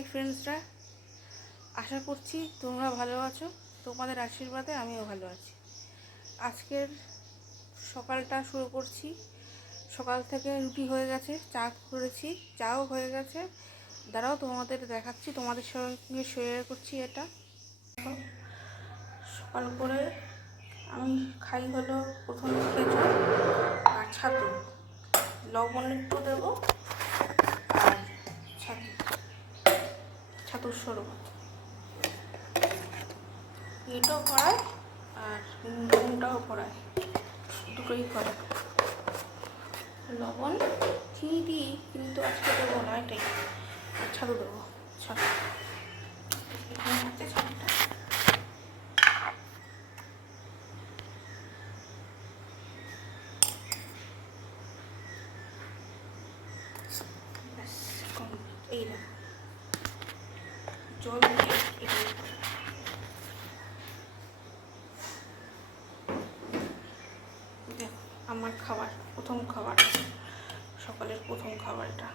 High ফ্রেন্ডসরা, আশা করছি তোমরা ভালো আছো। তোমাদের আশীর্বাদে আমিও ভালো আছি। আজকের সকালটা শুরু করছি। সকাল থেকে রুটি হয়ে গেছে, চা করেছি, চাও হয়ে গেছে। দাঁড়াও তোমাদের দেখাচ্ছি, তোমাদের সঙ্গে শেয়ার করছি। এটা সকাল করে আমি খাই হলো প্রথমে খেজুর আর ছাতু, লবণ একটু দেবো আর ছাতুর শরবত, এটাও করায় আর নুনটাও করায়, দুটোই করে। লবণ চিনি দিই, কিন্তু আজকে দেবো না, এটাই ছাতু দেবো। ছাতু এখানে আছে, ছাতুটা ব্যাস কমপ্লিট। এই দেখো জল দিয়ে এটাই দেখো আমার খাবার, প্রথম খাবার, সকালের প্রথম খাবার এটা।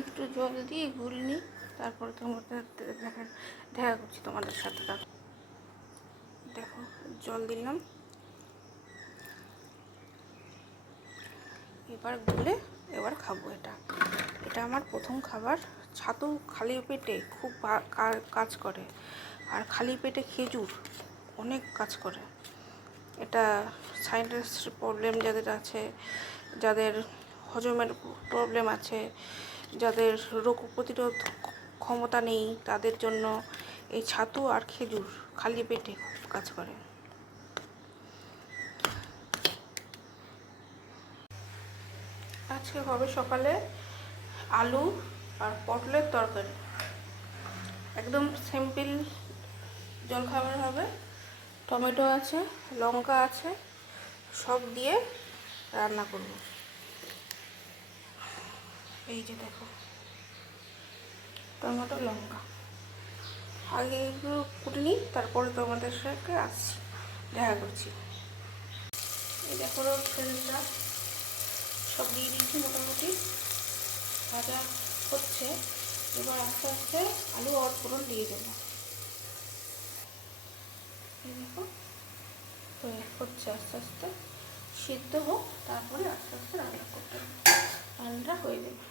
একটু জল দিয়ে গুল নিই, তারপরে তোমাদের দেখা করছি তোমাদের সাথে। দেখো জল দিলাম, এবার গুলে এবার খাবো। এটা আমার প্রথম খাবার। ছাতু খালি পেটে খুব কাজ করে, আর খালি পেটে খেজুর অনেক কাজ করে। এটা সাইনাস প্রবলেম যাদের আছে, যাদের হজমের প্রবলেম আছে, যাদের রোগ প্রতিরোধ ক্ষমতা নেই, তাদের জন্য এই ছাতু আর খেজুর খালি পেটে খুব কাজ করে। আজকে হবে সকালে আলু আর পটলের তরকারি, একদম সিম্পল জলখাবার হবে। টমেটো আছে, লঙ্কা আছে, সব দিয়ে রান্না করব। এই যে দেখো টমেটো লঙ্কা, আগে এগুলো কুটে নিই, তারপরে তোমাদের সাথে আসছি, দেখা করছি। এই দেখো ফ্রেন্ডসরা, সব দিয়ে দিচ্ছি মোটামুটি, ভাজা হচ্ছে। এবার আস্তে আস্তে আলু আর ফোড়ন দিয়ে দেবো। এই দেখো হচ্ছে, আস্তে আস্তে সিদ্ধ হোক, তারপরে আস্তে আস্তে রান্না করতে হবে, রান্নাটা হয়ে যাবে।